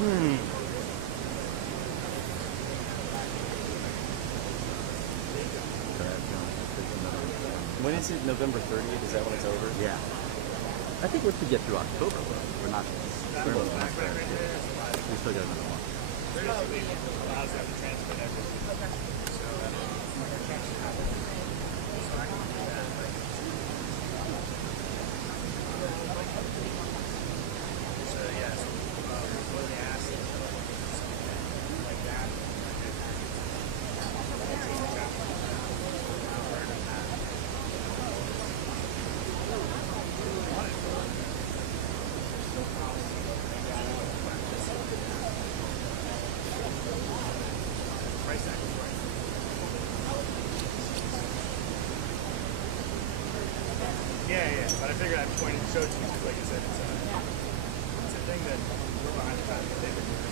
When is it? November 30th? Is that when it's over? Yeah. I think once we get through October, we're not. We still got another month. Yeah, but I figured I'd point and show it to you because, like I said, it's a thing that we're behind the times that they've been doing.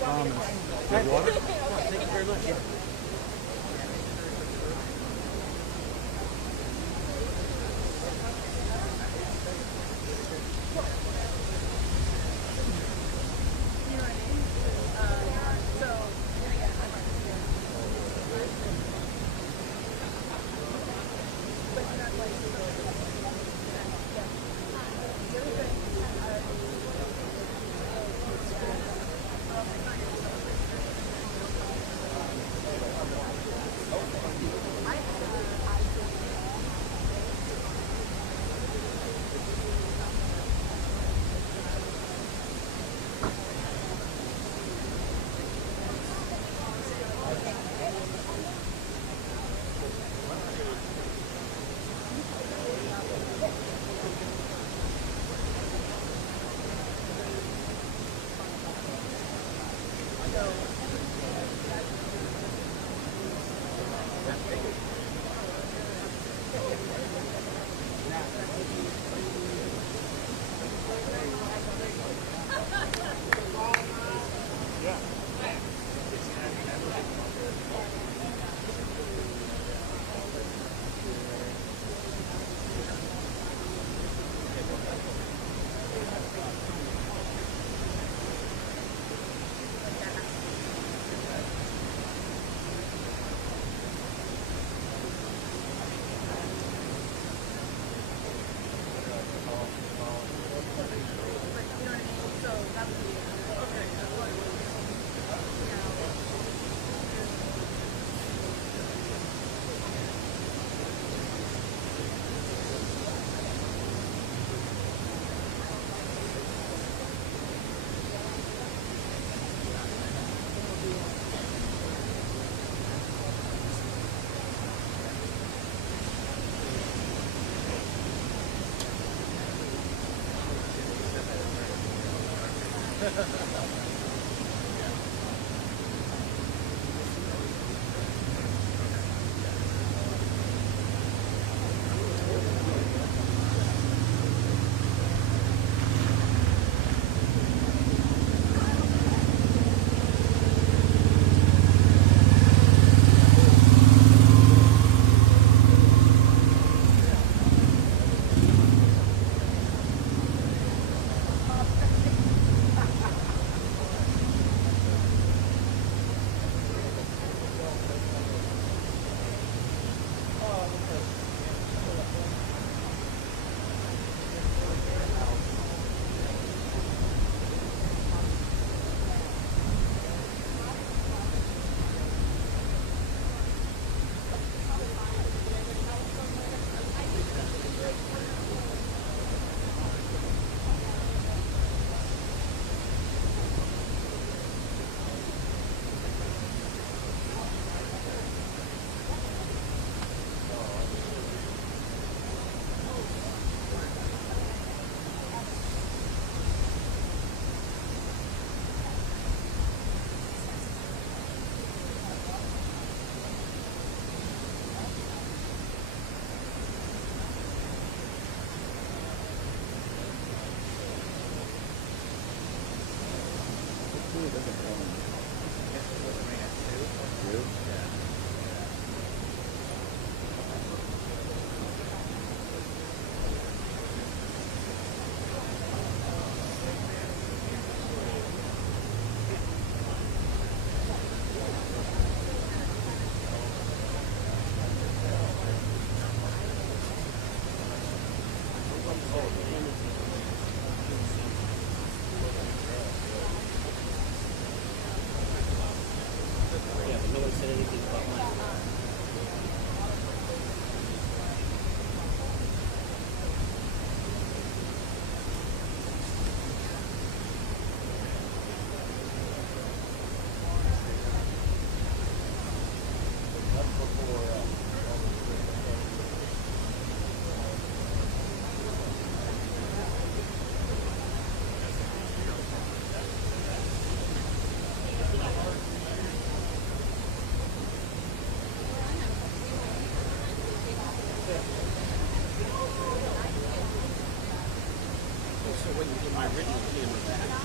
Water? Thank you very much. So what you did my original plan was that.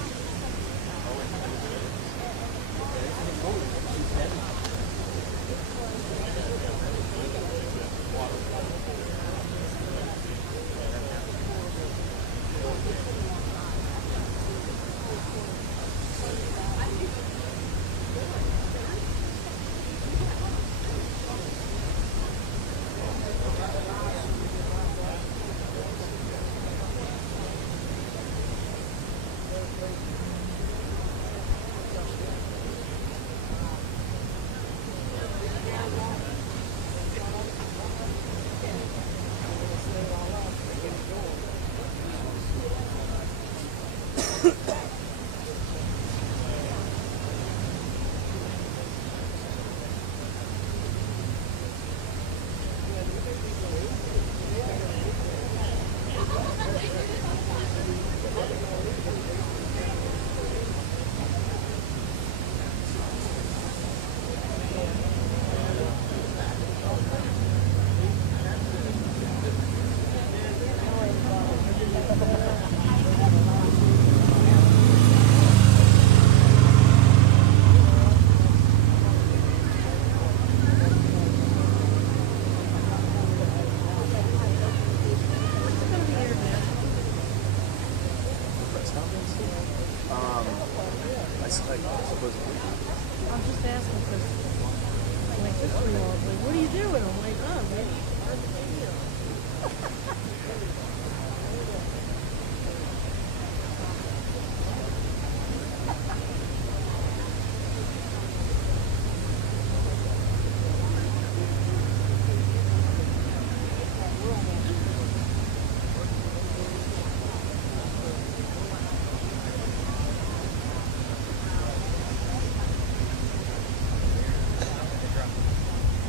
like, what are you doing? I'm like, oh, maybe you should turn the TV on.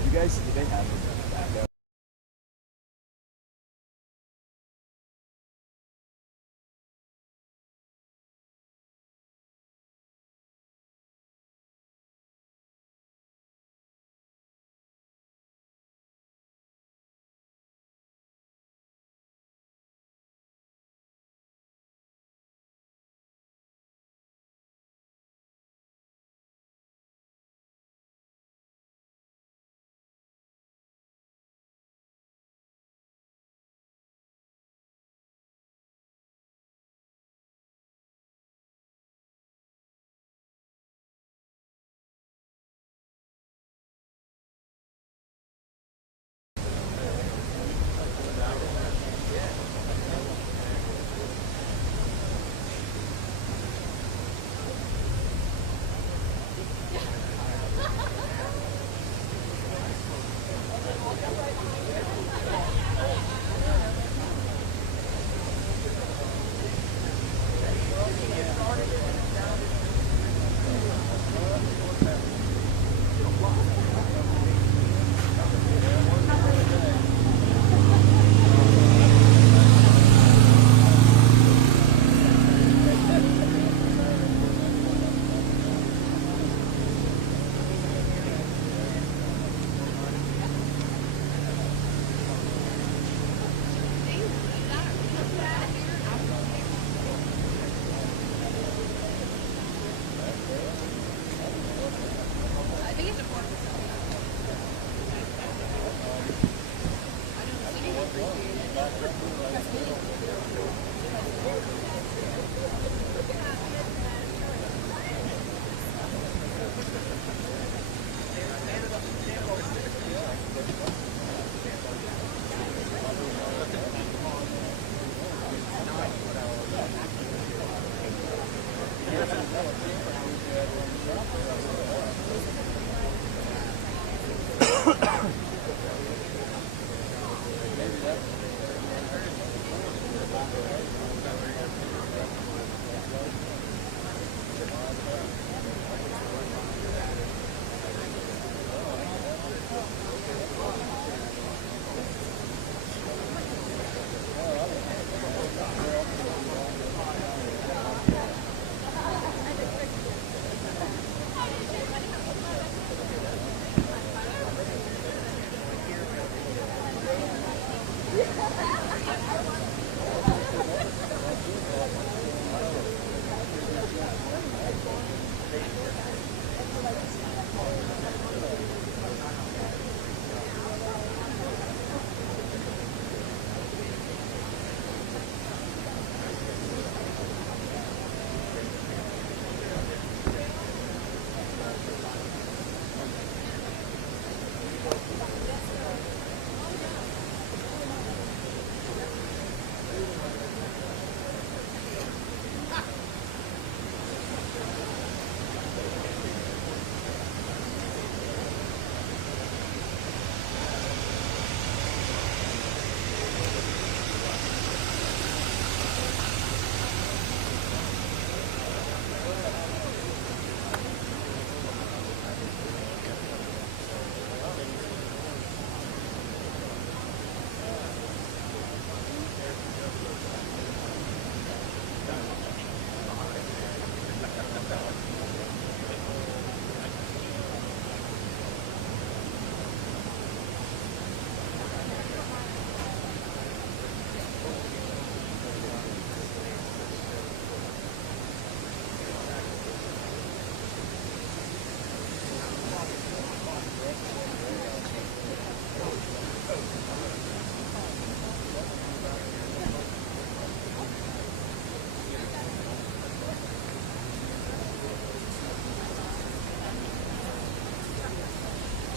You guys, do they have a backup?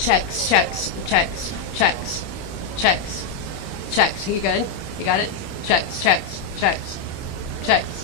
checks, checks, checks, checks, checks, checks. You good? You got it? Checks, checks, checks, checks.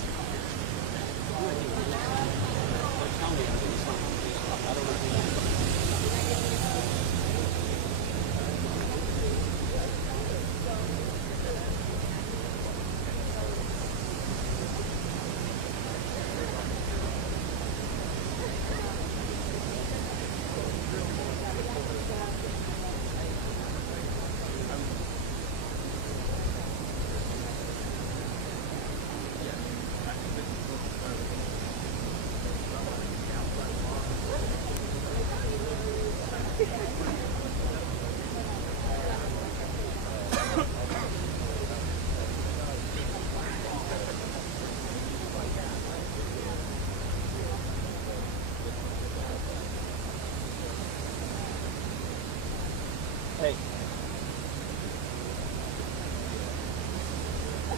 Hey.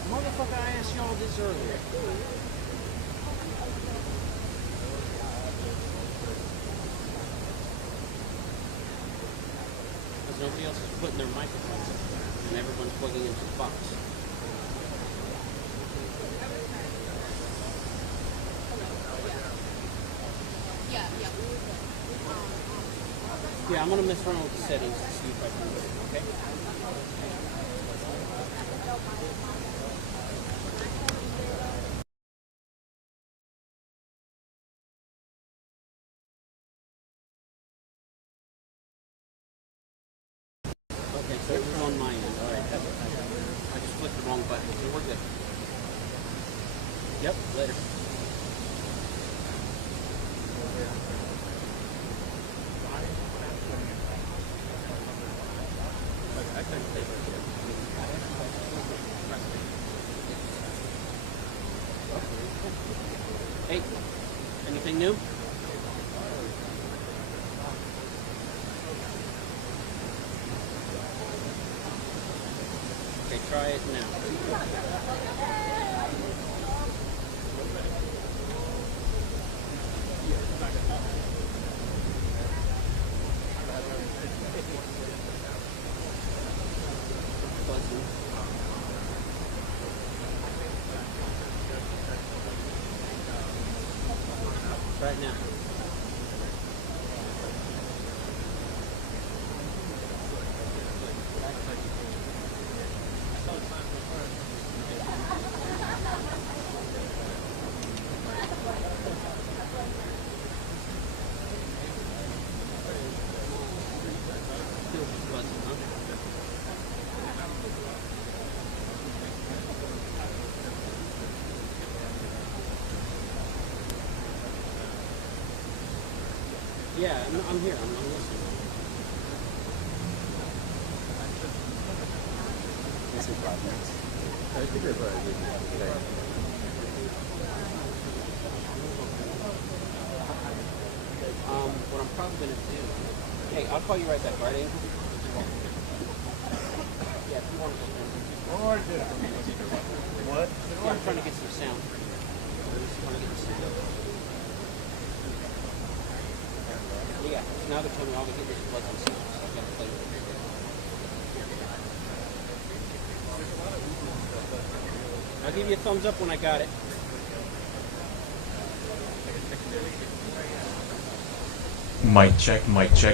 Motherfucker, I asked y'all this earlier. Because nobody else is putting their microphones in, and everyone's plugging into the box. Yeah, I'm gonna mess around with the settings to see if I can do it, okay? Okay, so it was on my end. Alright, I just clicked the wrong button, so we're good. Yep, later. Hey, anything new? Okay, try it now. Try it now. Yeah, I'm here. I'm listening. This is 5 minutes. I think we're probably good today. What I'm probably gonna do. Hey, I'll call you right back, right, Angel? Yeah, if you want to go. Or did I? What? Yeah, I'm trying to get some sound. I just want to get the sound. Yeah, so now they're telling me all the hit this plus and seasons, so I've got to play with it. I'll give you a thumbs up when I got it. Mic check.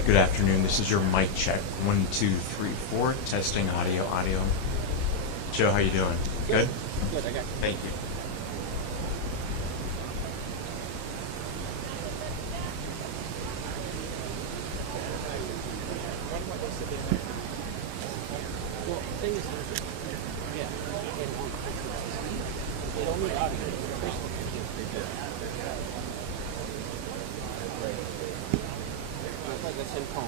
Good afternoon. This is your mic check. 1, 2, 3, 4. Testing audio. Joe, how you doing? Good? Good, I got you. Thank you. Well, the thing is, yeah, it only audio. I thought that's in phone.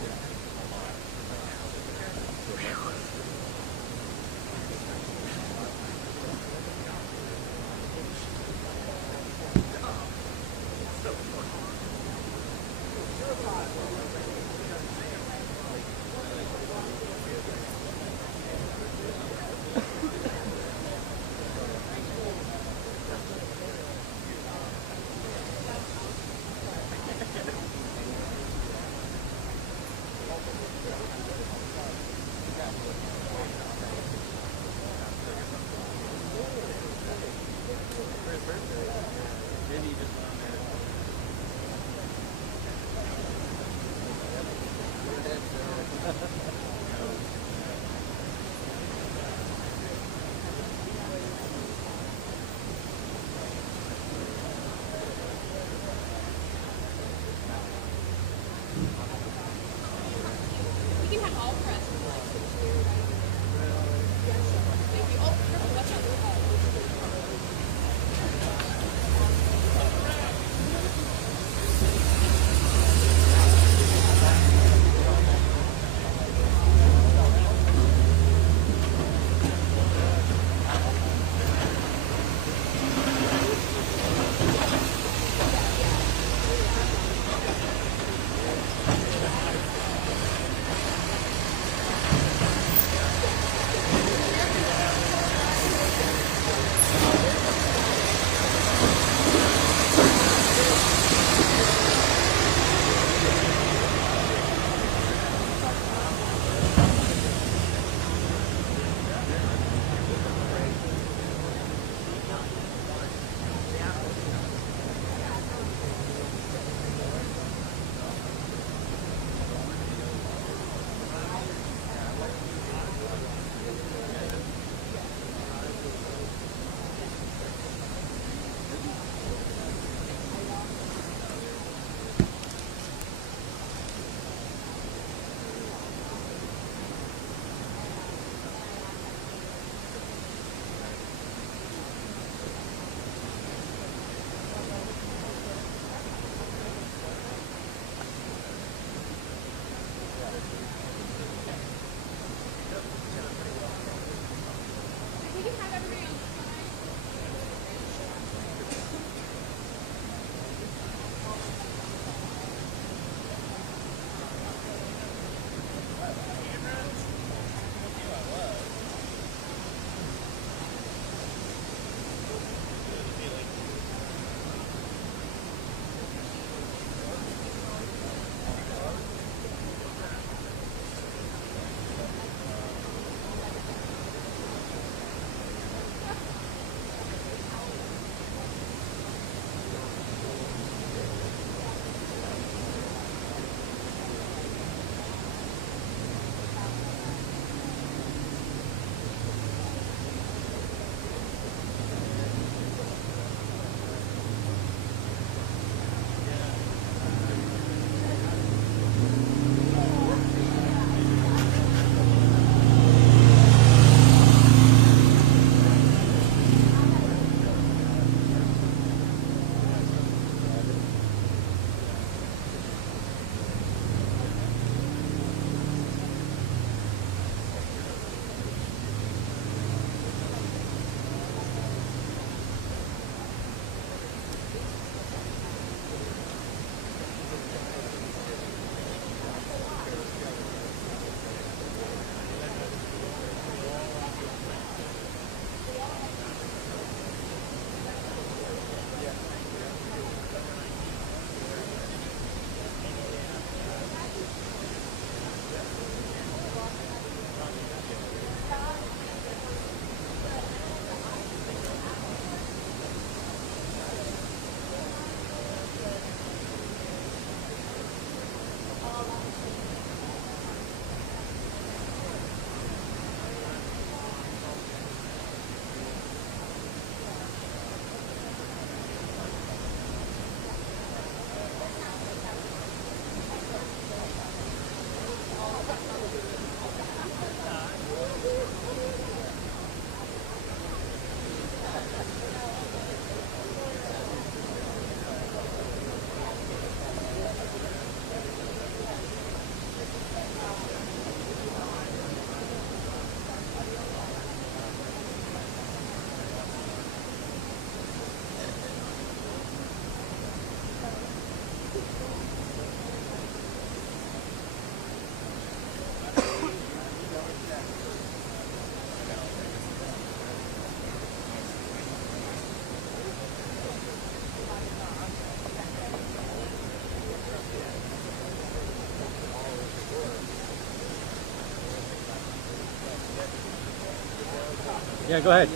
Yeah, go ahead.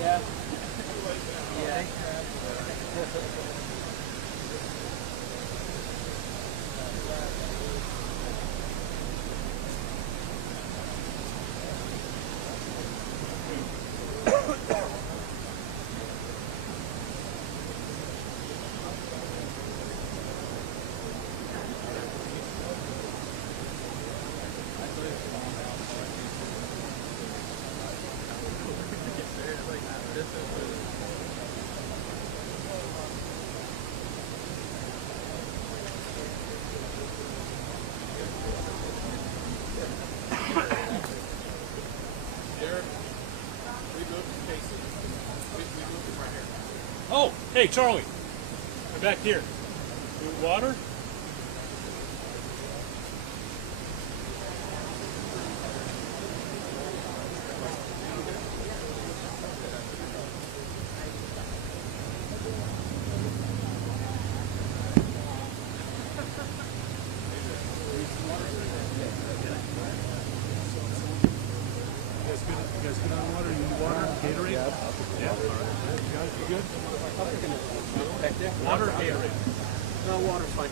Oh, hey, Charlie. I'm back here. You want water? You guys good on water? You need water? Gatorade? Yeah. All right. You guys, you good? Water or Gatorade? No, water's fine.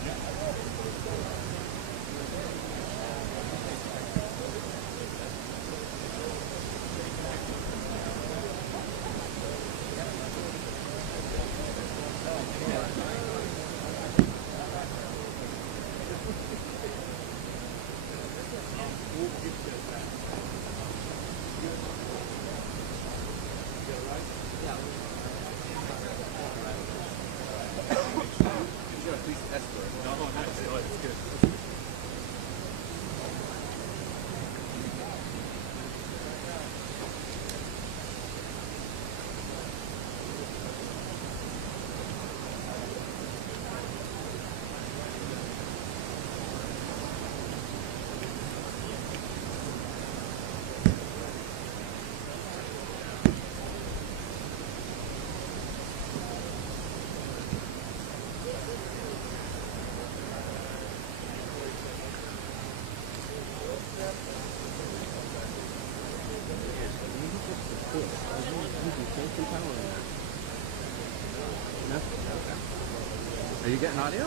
Are you getting audio?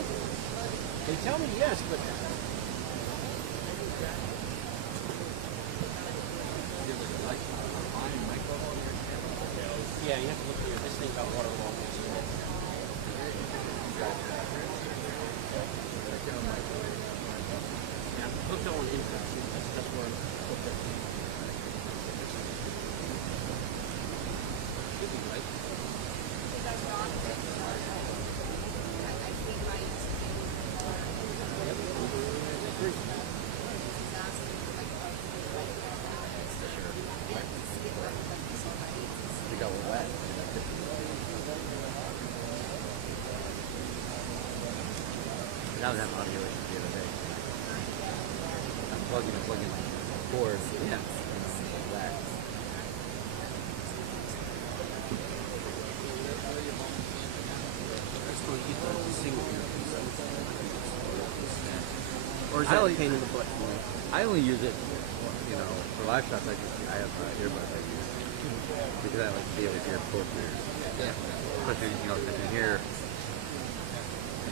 They tell me yes, but yeah, you have to look here. This thing got water long. Yeah, hooked on internet. That's where I'm hooked up. Should be right. They got wet. That was having audio issues the other day. I'm plugging the cord. Yeah. Wet. That's going to use the single earpiece. Or is I that a only- pain in the butt for you? I only use it, for live shots. I have earbuds I use because I like to be able to hear both ears. Yeah. Especially, if you hear.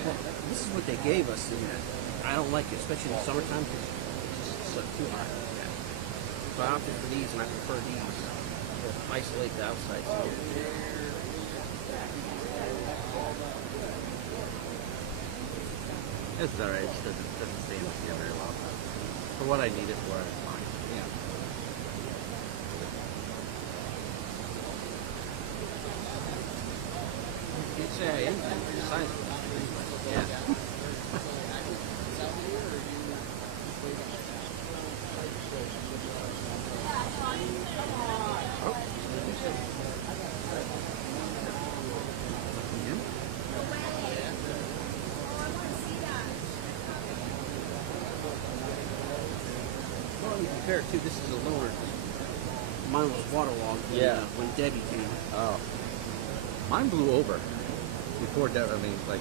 Well, this is what they gave us, and I don't like it, especially in the summertime because it's so too hot. So I opted for these, and I prefer these to isolate the outside. This is alright. It just doesn't stay in the ear very well. For what I need it for, it's fine. Yeah. You'd say I am the size of that. Yeah. Well, when you compare it to, this is a lower. Mine was waterlogged when Debbie came. Oh. Mine blew over before that. I mean, like.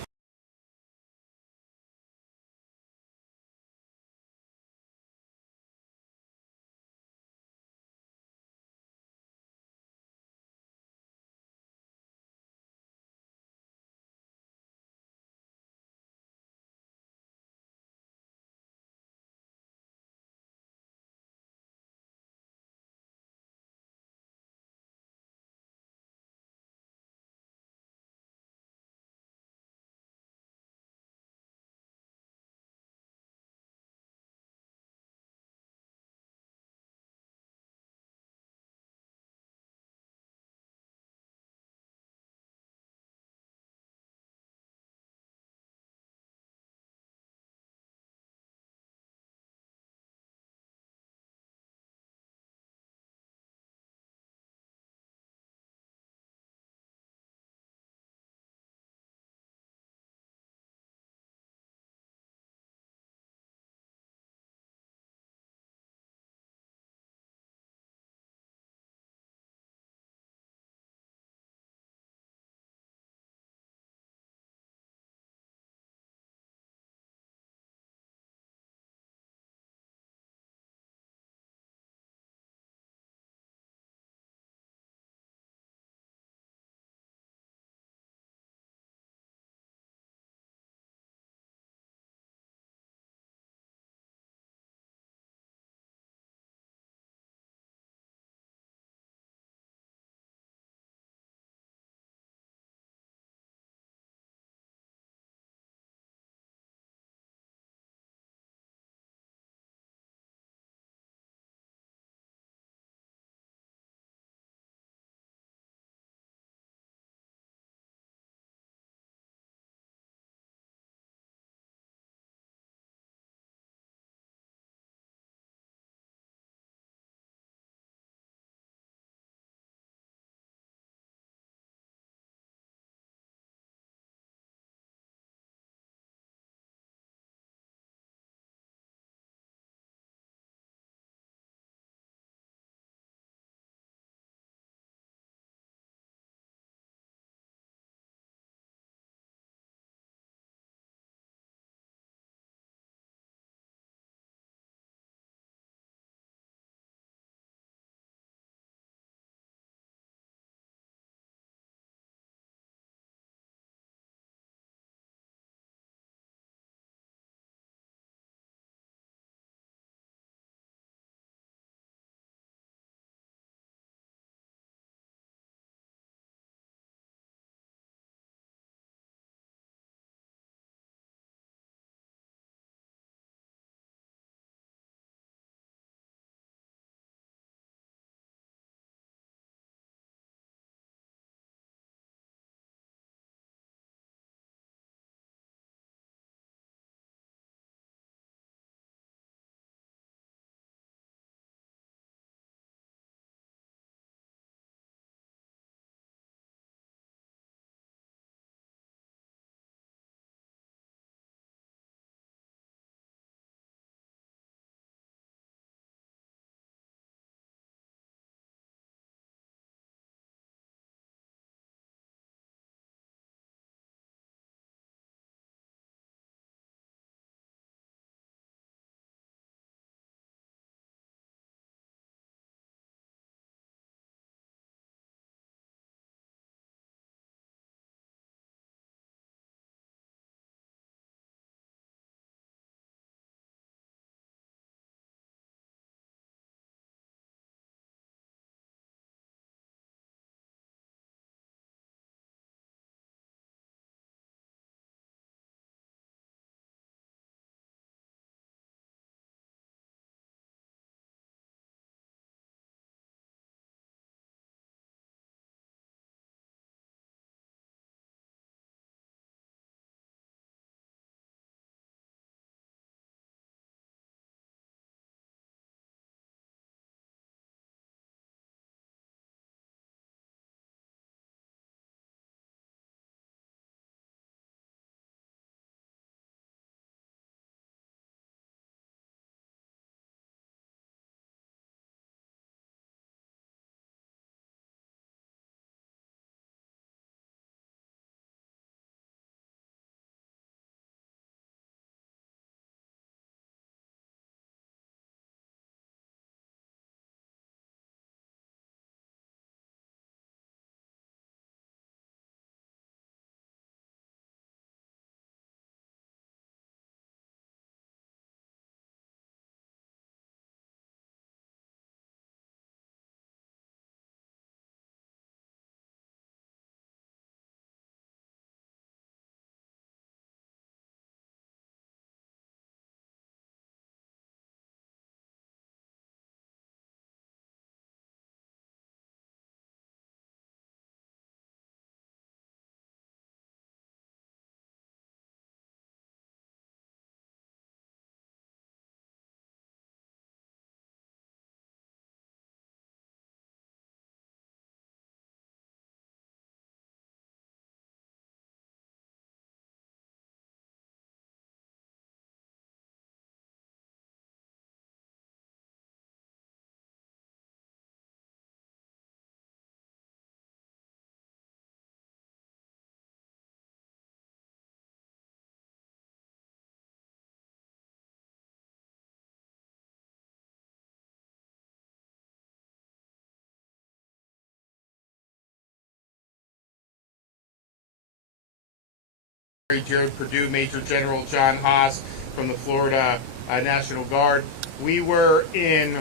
Jared Perdue, Major General John Haas from the Florida National Guard. We were in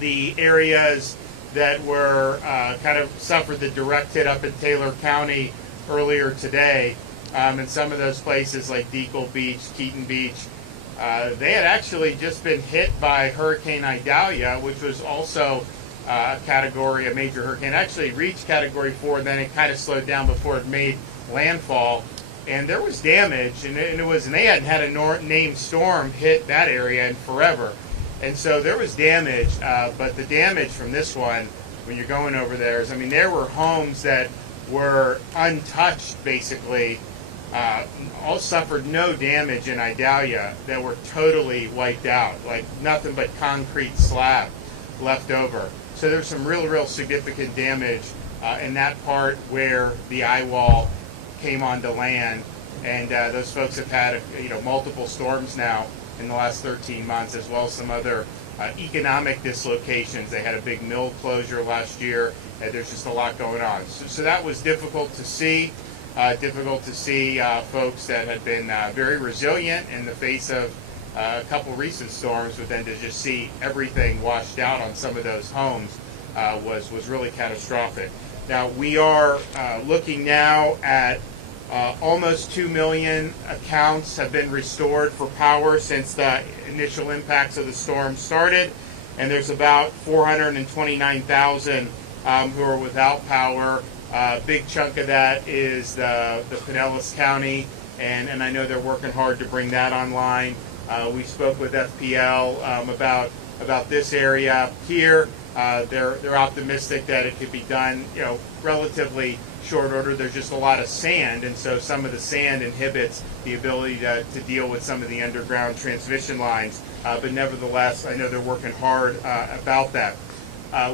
the areas that were kind of suffered the direct hit up in Taylor County earlier today. And some of those places like Deacle Beach, Keaton Beach, they had actually just been hit by Hurricane Idalia, which was also a major hurricane. Actually reached Category 4, and then it kind of slowed down before it made landfall. And there was damage, and they hadn't had a named storm hit that area in forever. And so there was damage, but the damage from this one, when you're going over there, is, I mean, there were homes that were untouched, basically, all suffered no damage in Idalia, that were totally wiped out, like nothing but concrete slab left over. So there's some real significant damage in that part where the eye wall came onto land, and those folks have had multiple storms now in the last 13 months, as well as some other economic dislocations. They had a big mill closure last year, and there's just a lot going on. So that was difficult to see. Folks that had been very resilient in the face of a couple recent storms, but then to just see everything washed out on some of those homes was really catastrophic. Now we are looking now at almost 2 million accounts have been restored for power since the initial impacts of the storm started, and there's about 429,000 who are without power. Big chunk of that is the Pinellas County, and I know they're working hard to bring that online. We spoke with FPL about this area here. They're optimistic that it could be done, relatively short order. There's just a lot of sand, and so some of the sand inhibits the ability to deal with some of the underground transmission lines. But nevertheless, I know they're working hard about that.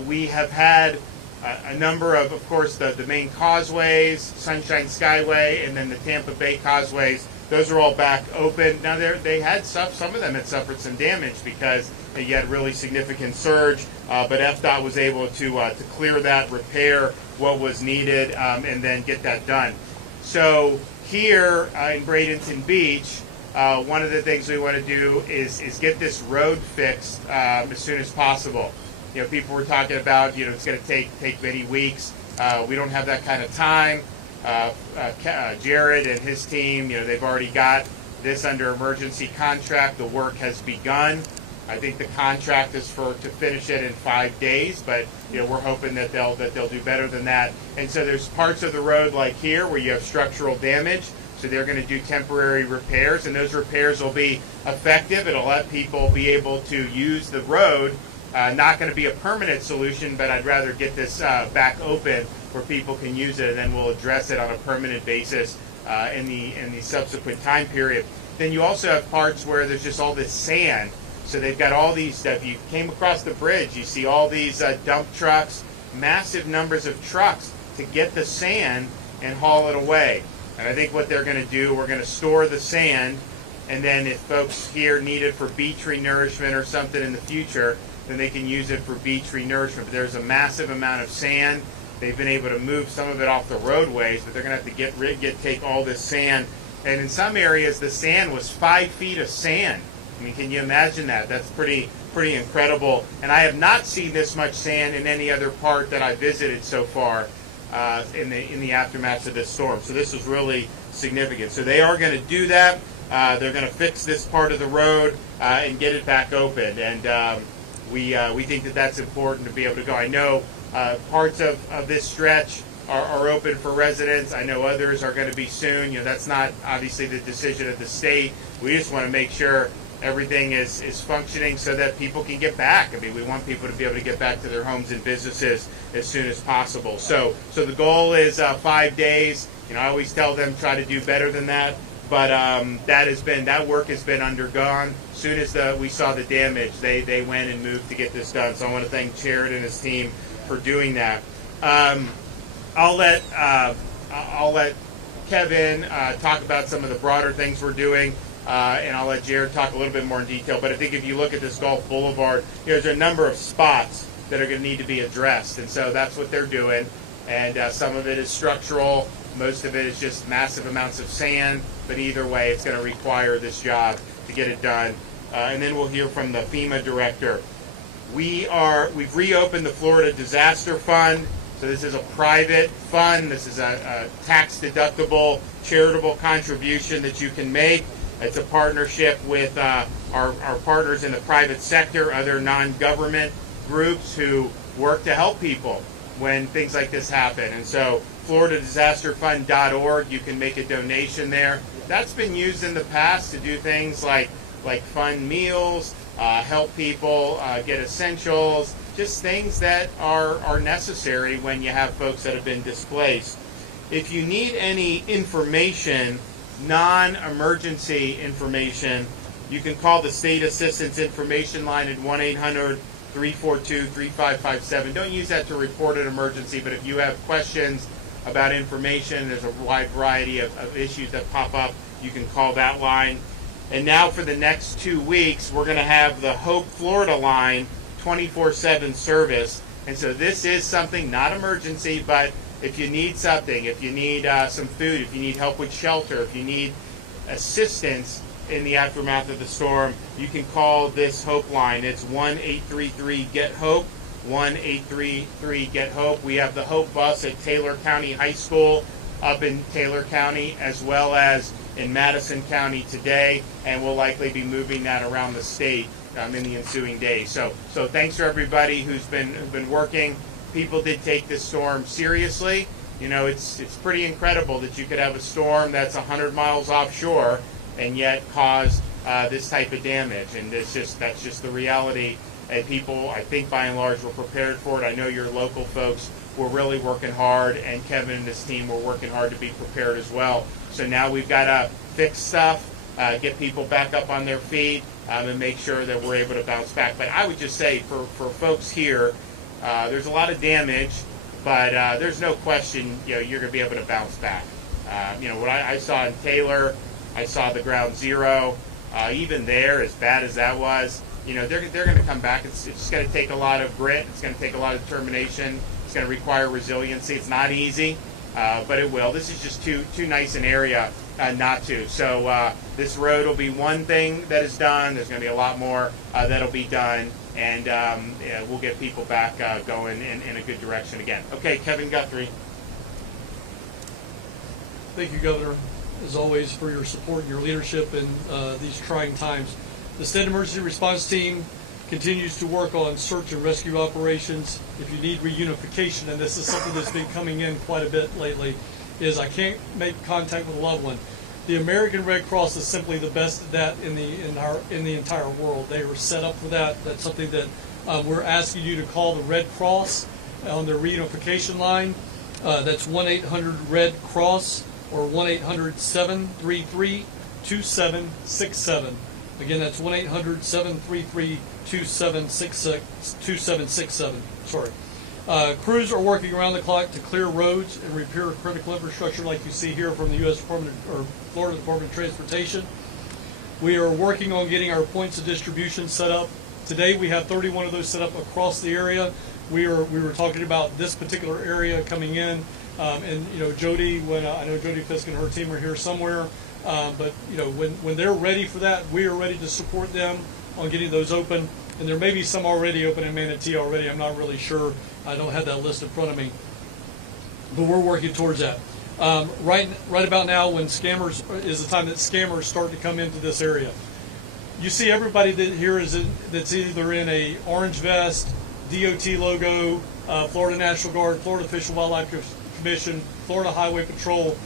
We have had a number of course, the main causeways, Sunshine Skyway, and then the Tampa Bay causeways. Those are all back open. Now they had some of them had suffered some damage because you had really significant surge, but FDOT was able to clear that, repair what was needed, and then get that done. So here in Bradenton Beach, one of the things we want to do is get this road fixed as soon as possible. People were talking about, it's going to take many weeks. We don't have that kind of time. Jared and his team, they've already got this under emergency contract. The work has begun. I think the contract is to finish it in 5 days, but we're hoping that they'll do better than that. And so there's parts of the road like here where you have structural damage. So they're going to do temporary repairs, and those repairs will be effective. It'll let people be able to use the road. Not going to be a permanent solution, but I'd rather get this back open where people can use it, and then we'll address it on a permanent basis in the subsequent time period. Then you also have parts where there's just all this sand. So they've got all these, if you came across the bridge, you see all these dump trucks, massive numbers of trucks to get the sand and haul it away. And I think what they're going to do, we're going to store the sand, and then if folks here need it for beach renourishment or something in the future, then they can use it for beach renourishment. But there's a massive amount of sand. They've been able to move some of it off the roadways, but they're going to have to take all this sand. And in some areas, the sand was 5 feet of sand. I mean, can you imagine that? That's pretty incredible. And I have not seen this much sand in any other part that I visited so far in the aftermath of this storm. So this was really significant. So they are going to do that. They're going to fix this part of the road and get it back open. And we think that that's important to be able to go. I know parts of this stretch are open for residents. I know others are going to be soon. That's not obviously the decision of the state. We just want to make sure everything is functioning so that people can get back. I mean, we want people to be able to get back to their homes and businesses as soon as possible. So the goal is 5 days. I always tell them try to do better than that. But that work has been undergone. As soon as we saw the damage, they went and moved to get this done. So I want to thank Jared and his team for doing that. I'll let Kevin talk about some of the broader things we're doing. And I'll let Jared talk a little bit more in detail. But I think if you look at this Gulf Boulevard, there's a number of spots that are going to need to be addressed. And so that's what they're doing. And some of it is structural. Most of it is just massive amounts of sand. but either way, it's going to require this job to get it done. And then we'll hear from the FEMA director. We've reopened the Florida Disaster Fund. So this is a private fund. This is a tax-deductible charitable contribution that you can make. It's a partnership with our partners in the private sector, other non-government groups who work to help people when things like this happen. And so FloridaDisasterFund.org, you can make a donation there. That's been used in the past to do things like fund meals, help people get essentials, just things that are necessary when you have folks that have been displaced. If you need any information, non-emergency information, you can call the State Assistance Information Line at 1-800-342-3557. Don't use that to report an emergency, but if you have questions about information, there's a wide variety of issues that pop up, you can call that line. And now for the next 2 weeks, we're going to have the Hope Florida line 24/7 service. And so this is something, not emergency, but if you need something, if you need some food, if you need help with shelter, if you need assistance in the aftermath of the storm, you can call this Hope line. It's 1-833-GET-HOPE, 1-833-GET-HOPE. We have the Hope bus at Taylor County High School up in Taylor County, as well as in Madison County today, and we'll likely be moving that around the state in the ensuing days. So thanks to everybody who's been working. People did take this storm seriously. You know, it's pretty incredible that you could have a storm that's 100 miles offshore and yet cause this type of damage. And that's just the reality. And people, I think by and large, were prepared for it. I know your local folks were really working hard, and Kevin and his team were working hard to be prepared as well. So now we've got to fix stuff, get people back up on their feet, and make sure that we're able to bounce back. But I would just say for folks here, there's a lot of damage, but there's no question, you're going to be able to bounce back. What I saw in Taylor, I saw the ground zero. Even there, as bad as that was, they're going to come back. It's just going to take a lot of grit. It's going to take a lot of determination. It's going to require resiliency. It's not easy, but it will. This is just too nice an area not to. So this road will be one thing that is done. There's going to be a lot more that'll be done, and we'll get people back going in a good direction again. Okay, Kevin Guthrie. Thank you, Governor, as always, for your support and your leadership in these trying times. The State Emergency Response Team continues to work on search and rescue operations. If you need reunification, and this is something that's been coming in quite a bit lately, is I can't make contact with a loved one. The American Red Cross is simply the best at that in the entire world. They were set up for that. That's something that we're asking you to call the Red Cross on their reunification line. That's 1-800-RED-CROSS or 1-800-733-2767. Again, that's 1-800-733-2767. Sorry. Crews are working around the clock to clear roads and repair critical infrastructure, like you see here from the U.S. Florida Department of Transportation. We are working on getting our points of distribution set up. Today, we have 31 of those set up across the area. We were talking about this particular area coming in, and Jody, I know Jody Fisk and her team are here somewhere. But when they're ready for that, we are ready to support them on getting those open. And there may be some already open in Manatee already. I'm not really sure. I don't have that list in front of me. But we're working towards that. Right about now, when scammers is the time that scammers start to come into this area. You see everybody that's either in a orange vest, DOT logo, Florida National Guard, Florida Fish and Wildlife Commission, Florida Highway Patrol.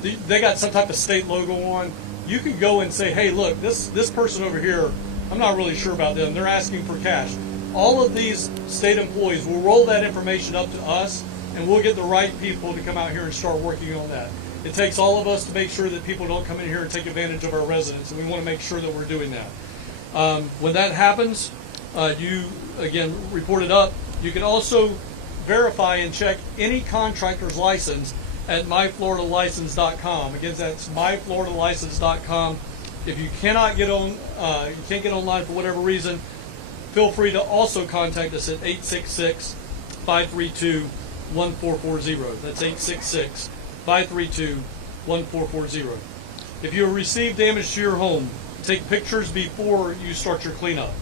They got some type of state logo on. You can go and say, hey, look, this person over here, I'm not really sure about them. They're asking for cash. All of these state employees will roll that information up to us, and we'll get the right people to come out here and start working on that. It takes all of us to make sure that people don't come in here and take advantage of our residents, and we want to make sure that we're doing that. When that happens, you, again, report it up. You can also verify and check any contractor's license at myfloridalicense.com. Again, that's myfloridalicense.com. If you cannot get on, you can't get online for whatever reason, feel free to also contact us at 866-532-1440. That's 866-532-1440. If you receive damage to your home, take pictures before you start your cleanup.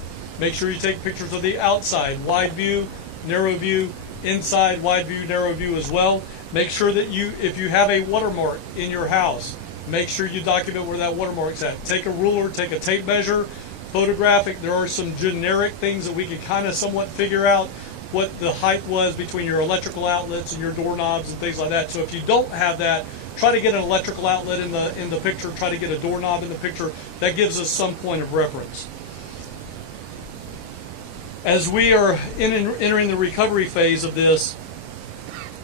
Make sure you take pictures of the outside, wide view, narrow view, inside, wide view, narrow view as well. Make sure that if you have a watermark in your house, make sure you document where that watermark's at. Take a ruler, take a tape measure, photographic. There are some generic things that we can kind of somewhat figure out what the height was between your electrical outlets and your doorknobs and things like that. So if you don't have that, try to get an electrical outlet in the picture, try to get a doorknob in the picture. That gives us some point of reference. As we are entering the recovery phase of this,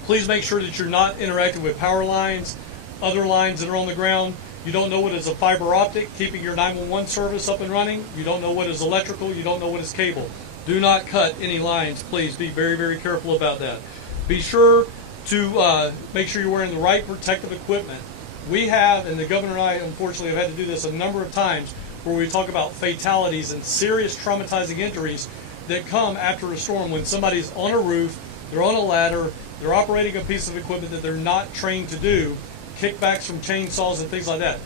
please make sure that you're not interacting with power lines, other lines that are on the ground. You don't know what is a fiber optic, keeping your 911 service up and running. You don't know what is electrical. You don't know what is cable. Do not cut any lines. Please be very, very careful about that. Be sure to make sure you're wearing the right protective equipment. We have, and the governor and I unfortunately have had to do this a number of times, where we talk about fatalities and serious traumatizing injuries that come after a storm when somebody's on a roof, they're on a ladder, they're operating a piece of equipment that they're not trained to do, kickbacks from chainsaws and things like that.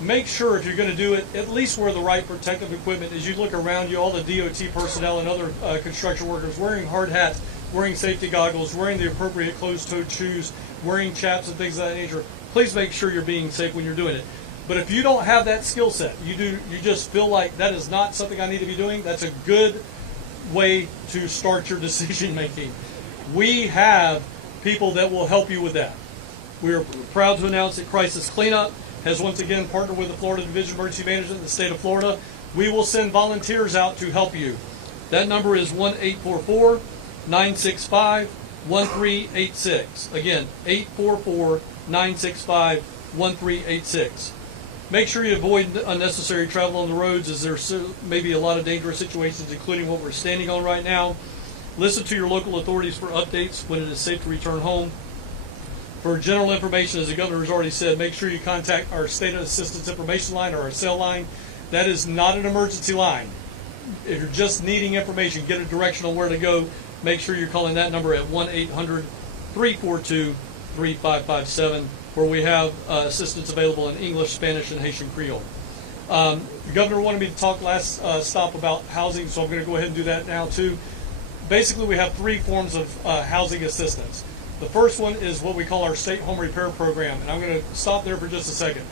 Make sure if you're going to do it, at least wear the right protective equipment. As you look around you, all the DOT personnel and other construction workers wearing hard hats, wearing safety goggles, wearing the appropriate closed-toed shoes, wearing chaps and things of that nature. Please make sure you're being safe when you're doing it. But if you don't have that skill set, you just feel like that is not something I need to be doing, that's a good way to start your decision making. We have people that will help you with that. We are proud to announce that Crisis Cleanup has once again partnered with the Florida Division of Emergency Management in the state of Florida. We will send volunteers out to help you. That number is 1-844-965-1386. Again, 844-965-1386. Make sure you avoid unnecessary travel on the roads, as there's maybe a lot of dangerous situations, including what we're standing on right now. Listen to your local authorities for updates when it is safe to return home. For general information, as the governor has already said, make sure you contact our State Assistance Information Line or our cell line. That is not an emergency line. If you're just needing information, get a direction on where to go, make sure you're calling that number at 1-800-342-3557, where we have assistance available in English, Spanish, and Haitian Creole. The governor wanted me to talk last stop about housing, so I'm going to go ahead and do that now too. Basically, we have three forms of housing assistance. The first one is what we call our state home repair program, and I'm going to stop there for just a second.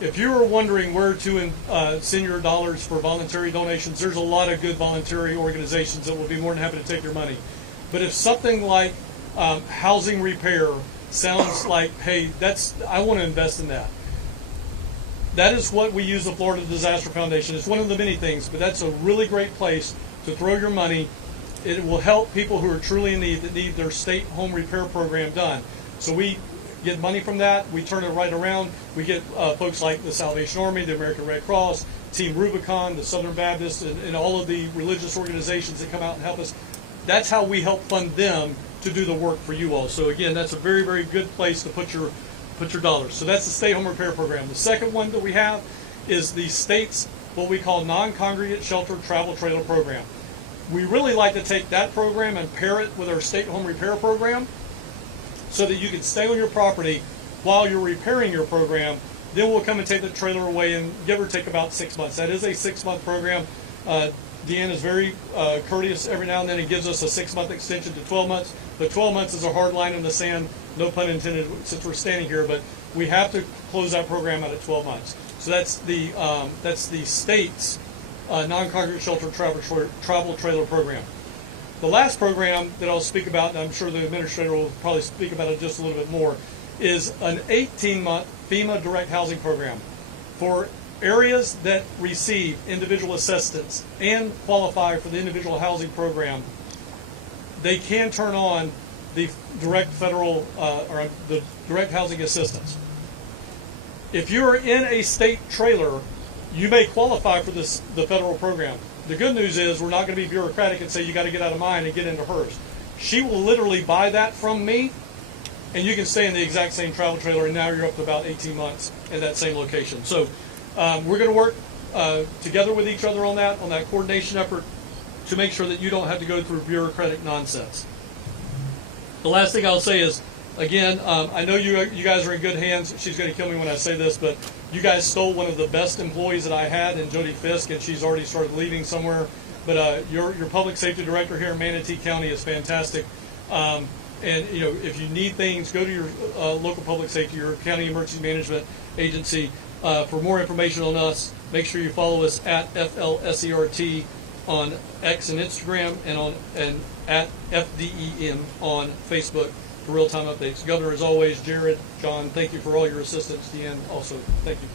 If you are wondering where to send your dollars for voluntary donations, there's a lot of good voluntary organizations that will be more than happy to take your money. But if something like housing repair sounds like, hey, I want to invest in that. That is what we use the Florida Disaster Foundation. It's one of the many things, but that's a really great place to throw your money. It will help people who are truly in need, that need their state home repair program done. So we get money from that. We turn it right around. We get folks like the Salvation Army, the American Red Cross, Team Rubicon, the Southern Baptists, and all of the religious organizations that come out and help us. That's how we help fund them to do the work for you all. So again, that's a very, very good place to put your dollars. So that's the state home repair program. The second one that we have is the state's what we call non-congregate shelter travel trailer program. We really like to take that program and pair it with our state home repair program so that you can stay on your property while you're repairing your program. Then we'll come and take the trailer away and give or take about 6 months. That is a 6-month program. Deanne is very courteous every now and then and gives us a 6-month extension to 12 months. But 12 months is a hard line in the sand, no pun intended, since we're standing here. But we have to close that program out at 12 months. So that's the state's non-congregate shelter travel trailer program. The last program that I'll speak about, and I'm sure the administrator will probably speak about it just a little bit more, is an 18-month FEMA direct housing program for areas that receive individual assistance and qualify for the individual housing program. They can turn on the direct federal or the direct housing assistance. If you're in a state trailer, you may qualify for the federal program. The good news is we're not going to be bureaucratic and say you got to get out of mine and get into hers. She will literally buy that from me, and you can stay in the exact same travel trailer, and now you're up to about 18 months in that same location. So we're going to work together with each other on that coordination effort to make sure that you don't have to go through bureaucratic nonsense. The last thing I'll say is Again, I know you guys are in good hands. She's going to kill me when I say this, but you guys stole one of the best employees that I had in Jody Fisk, and she's already started leaving somewhere. But your public safety director here in Manatee County is fantastic. And if you need things, go to your local public safety, your county emergency management agency. For more information on us, make sure you follow us at FLSERT on X and Instagram, and at FDEM on Facebook for real-time updates. Governor, as always, Jared, John, thank you for all your assistance. Deanne, also, thank you.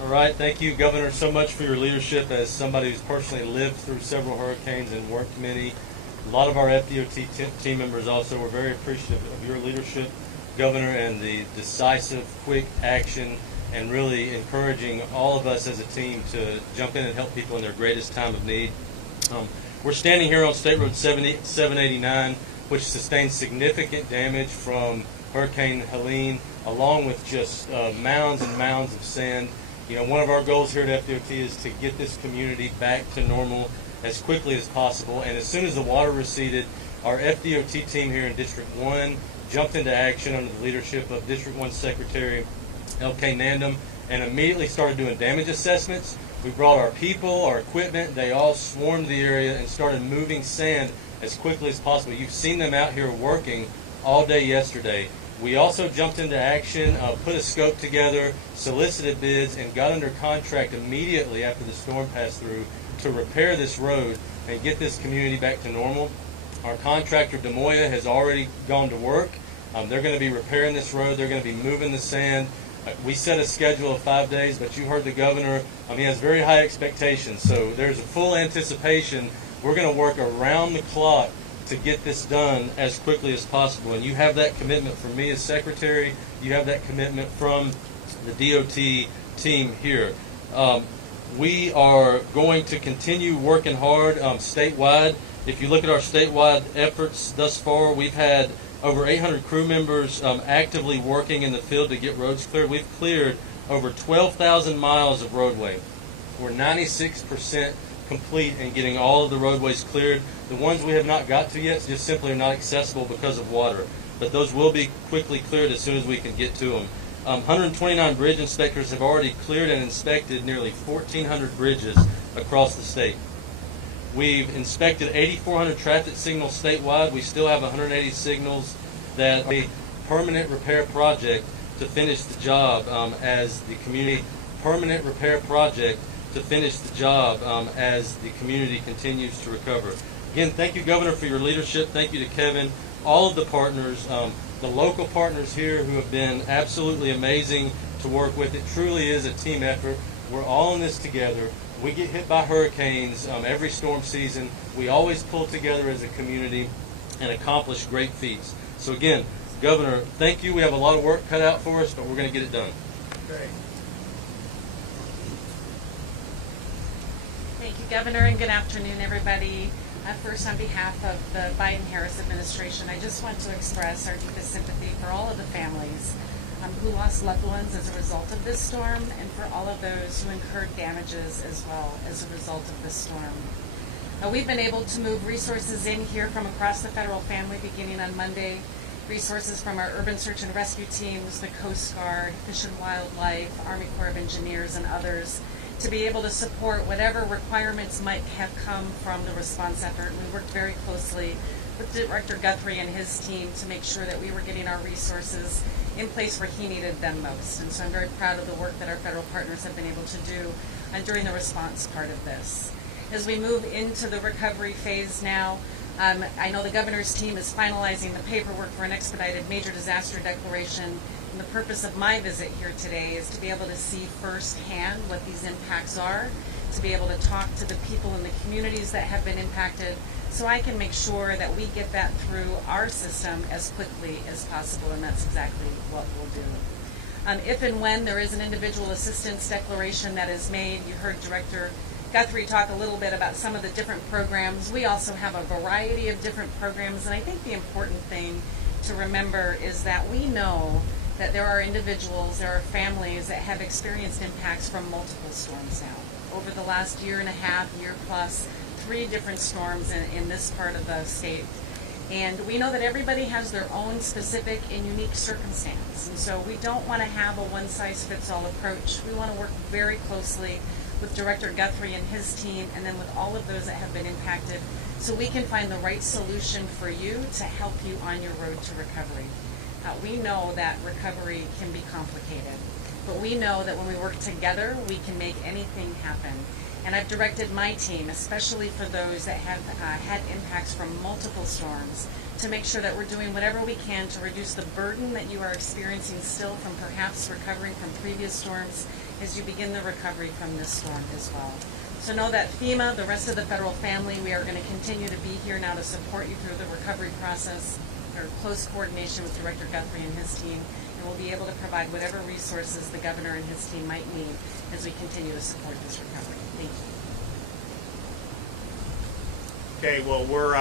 All right, thank you, Governor, so much for your leadership as somebody who's personally lived through several hurricanes and worked many. A lot of our FDOT team members also were very appreciative of your leadership, Governor, and the decisive, quick action, and really encouraging all of us as a team to jump in and help people in their greatest time of need. We're standing here on State Road 789, which sustained significant damage from Hurricane Helene, along with just mounds and mounds of sand. One of our goals here at FDOT is to get this community back to normal as quickly as possible. And as soon as the water receded, our FDOT team here in District 1 jumped into action under the leadership of District 1 Secretary L.K. Nandum and immediately started doing damage assessments. We brought our people, our equipment. They all swarmed the area and started moving sand as quickly as possible. You've seen them out here working all day yesterday. We also jumped into action, put a scope together, solicited bids, and got under contract immediately after the storm passed through to repair this road and get this community back to normal. Our contractor, DeMoya, has already gone to work. They're going to be repairing this road. They're going to be moving the sand. We set a schedule of 5 days, but you heard the governor. He has very high expectations, so there's a full anticipation. We're going to work around the clock to get this done as quickly as possible. And you have that commitment from me as secretary. You have that commitment from the DOT team here. We are going to continue working hard statewide. If you look at our statewide efforts thus far, we've had over 800 crew members actively working in the field to get roads cleared. We've cleared over 12,000 miles of roadway. We're 96% complete in getting all of the roadways cleared. The ones we have not got to yet just simply are not accessible because of water. But those will be quickly cleared as soon as we can get to them. 129 bridge inspectors have already cleared and inspected nearly 1,400 bridges across the state. We've inspected 8,400 traffic signals statewide. We still have 180 signals that are a permanent repair project to finish the job as the community as the community continues to recover. Again, thank you, Governor, for your leadership. Thank you to Kevin, all of the partners, the local partners here who have been absolutely amazing to work with. It truly is a team effort. We're all in this together. We get hit by hurricanes every storm season. We always pull together as a community and accomplish great feats. So again, Governor, thank you. We have a lot of work cut out for us, but we're going to get it done. Great. Thank you, Governor, and good afternoon, everybody. First, on behalf of the Biden-Harris administration, I just want to express our deepest sympathy for all of the families who lost loved ones as a result of this storm, and for all of those who incurred damages as well as a result of this storm. We've been able to move resources in here from across the federal family beginning on Monday. Resources from our urban search and rescue teams, the Coast Guard, Fish and Wildlife, Army Corps of Engineers, and others, to be able to support whatever requirements might have come from the response effort. We worked very closely with Director Guthrie and his team to make sure that we were getting our resources in place where he needed them most. And so I'm very proud of the work that our federal partners have been able to do during the response part of this. As we move into the recovery phase now, I know the governor's team is finalizing the paperwork for an expedited major disaster declaration. And the purpose of my visit here today is to be able to see firsthand what these impacts are, to be able to talk to the people in the communities that have been impacted, so I can make sure that we get that through our system as quickly as possible, and that's exactly what we'll do. If and when there is an individual assistance declaration that is made, you heard Director Guthrie talk a little bit about some of the different programs. We also have a variety of different programs, and I think the important thing to remember is that we know that there are individuals, there are families that have experienced impacts from multiple storms now. Over the last year and a half, year plus, 3 different storms in this part of the state. And we know that everybody has their own specific and unique circumstance. And so we don't want to have a one-size-fits-all approach. We want to work very closely with Director Guthrie and his team, and then with all of those that have been impacted, so we can find the right solution for you to help you on your road to recovery. We know that recovery can be complicated, but we know that when we work together, we can make anything happen. And I've directed my team, especially for those that have had impacts from multiple storms, to make sure that we're doing whatever we can to reduce the burden that you are experiencing still from perhaps recovering from previous storms as you begin the recovery from this storm as well. So know that FEMA, the rest of the federal family, we are going to continue to be here now to support you through the recovery process, or close coordination with Director Guthrie and his team, and we'll be able to provide whatever resources the governor and his team might need as we continue to support this recovery. Thank you. Okay, well, we're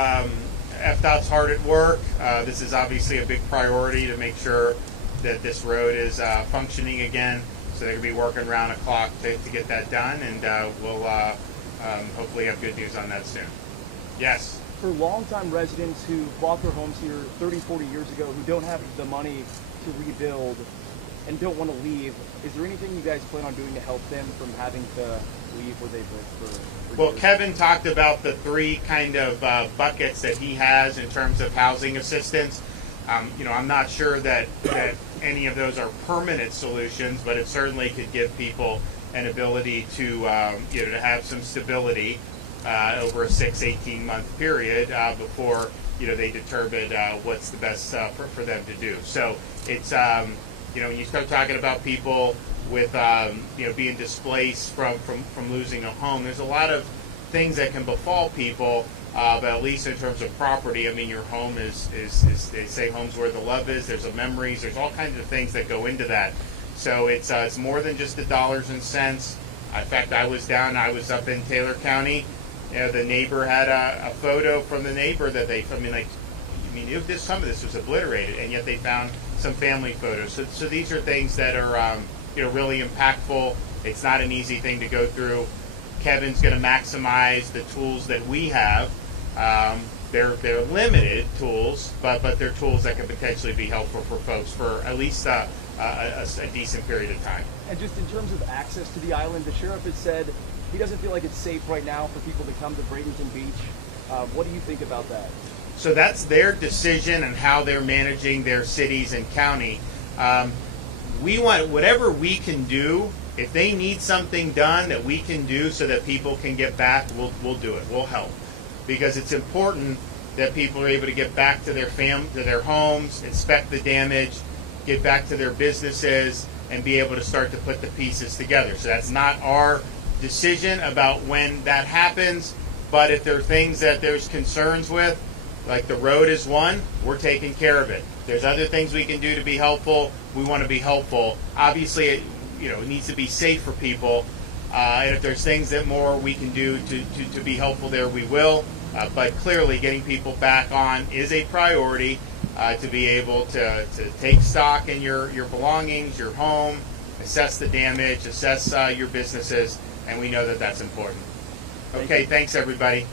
FDOT's hard at work. This is obviously a big priority to make sure that this road is functioning again. So they're going to be working around the clock to get that done, and we'll hopefully have good news on that soon. Yes? For longtime residents who bought their homes here 30, 40 years ago, who don't have the money to rebuild and don't want to leave, is there anything you guys plan on doing to help them from having to leave where they've lived for Well, years? Kevin talked about the three kind of buckets that he has in terms of housing assistance. I'm not sure that any of those are permanent solutions, but it certainly could give people an ability to to have some stability over a 6-18 month period before they determine what's the best for them to do. So it's when you start talking about people with being displaced from losing a home, there's a lot of things that can befall people. But at least in terms of property, I mean, your home is they say home's where the love is. There's memories. There's all kinds of things that go into that. So it's more than just the dollars and cents. In fact, I was up in Taylor County. The neighbor had a photo from the neighbor that some of this was obliterated, and yet they found some family photos. So these are things that are really impactful. It's not an easy thing to go through. Kevin's going to maximize the tools that we have. They're limited tools, but they're tools that can potentially be helpful for folks for at least a decent period of time. And just in terms of access to the island, the sheriff has said he doesn't feel like it's safe right now for people to come to Bradenton Beach. What do you think about that? So that's their decision and how they're managing their cities and county. We want whatever we can do. If they need something done that we can do so that people can get back, we'll do it. We'll help, because it's important that people are able to get back to their homes, inspect the damage, get back to their businesses, and be able to start to put the pieces together. So that's not our decision about when that happens, but if there are things that there's concerns with, like the road is one, we're taking care of it. There's other things we can do to be helpful. We want to be helpful. Obviously, it needs to be safe for people. And if there's things that more we can do to be helpful there, we will. But clearly, getting people back on is a priority to be able to take stock in your belongings, your home, assess the damage, assess your businesses, and we know that that's important. Okay, thanks everybody.